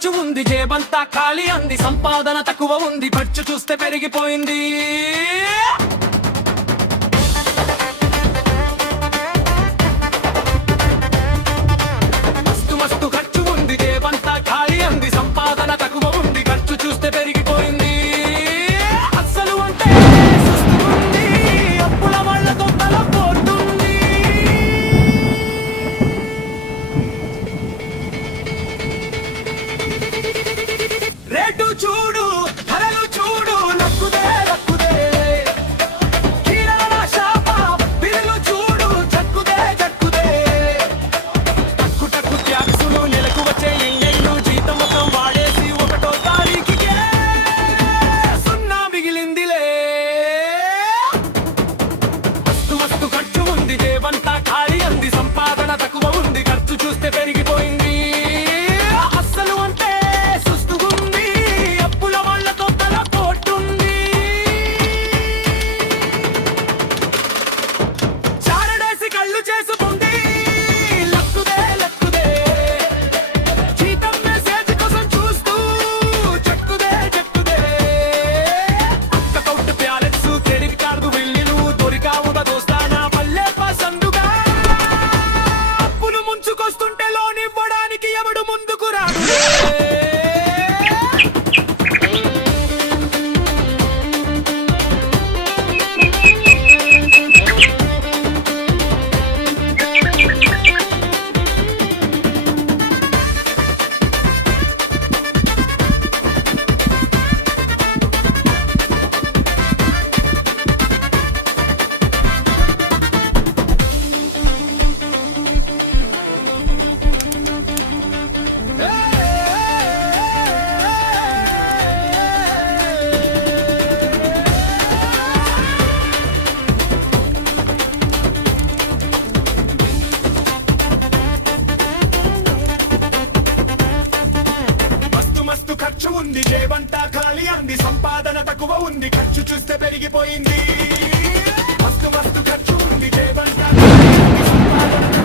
ఖర్చు ఉంది, జేబంతా ఖాళీ అంది. సంపాదన తక్కువ ఉంది, ఖర్చు చూస్తే పెరిగిపోయింది. మస్తు మస్తు ఖర్చు ఉంది, జేబంతా ఖాళీ అంది. సంపాదన తక్కువ ఉంది, ఖర్చు చూస్తే పెరిగిపోయింది. అస్సలు అంటే సుస్తుంది, అప్పుల వాళ్ళతో తలపోతుంది. రేటు చూడు, ధరలు చూడు, లక్కుదే లక్కుదే. కిరాణా షాపా బిల్లు చూడు, చక్కుదే చక్కుదే. టక్కు టక్కు ట్యాక్సులు, నెలకు వచ్చే ఎంగళ్ళు, జీతం మొత్తం వాడేసి ఒకటో తారీఖుకే సున్నా మిగిలిందిలే. మస్తు మస్తు ఖర్చు ఉంది, జేబంతా ఖాళీ అంది. సంపాదన తక్కువ ఉంది, ఖర్చు చూస్తే పెరిగిపోయింది. అస్సలు అంటే సుస్తుగుంది, అప్పుల వాళ్ళతో తలపోటుంది. చారడేసి కళ్ళు చేసుకుంది, లక్కుదే లక్కుదే. జీతం మెసేజ్ కోసం చూస్తూ చెక్కుదే చెక్కుదే. అకౌంట్ బ్యాలెన్స్, క్రెడిట్ కార్డు బిల్లులు, దొరికావుగా దోస్తానా పల్లె పసందుగా. అప్పులు ముంచుకొస్తుంటే లోన్ ఇవ్వడానికి ఎవడు ముందుకు రాడు. మస్తు మస్తు ఖర్చు ఉంది, జేబంతా ఖాళీ అంది. సంపాదన తక్కువ ఉంది, ఖర్చు చూస్తే పెరిగిపోయింది. మస్తు మస్తు ఖర్చు ఉంది, జేబంతా ఖాళీ అంది. సంపాదన